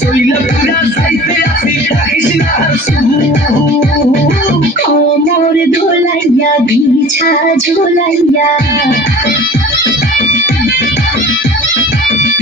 শৈলা পুরা সাইতে আসি থাকিস না কোমর দোলাইয়া, বিছা ঝোলাইয়া।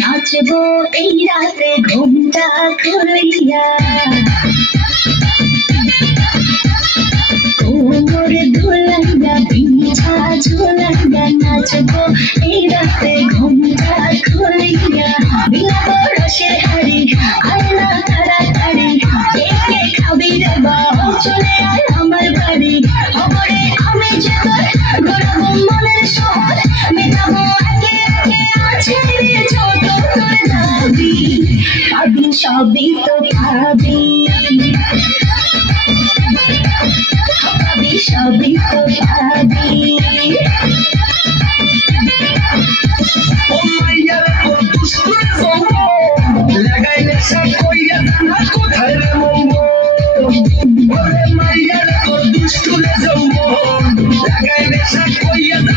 নাচব এই রাতে ঘুমটা খুলাইয়া কোমর দোলাইয়া, বিছা ঝোলাইয়া, নাচব এই রাতে পাবি, সবই তো পাবি। পাবি, সবই তো পাবি। ও কোথায় রে মঙ্গল ওরে মাইয়া রে কত দুষ্টুরে জম্বল কইয়া না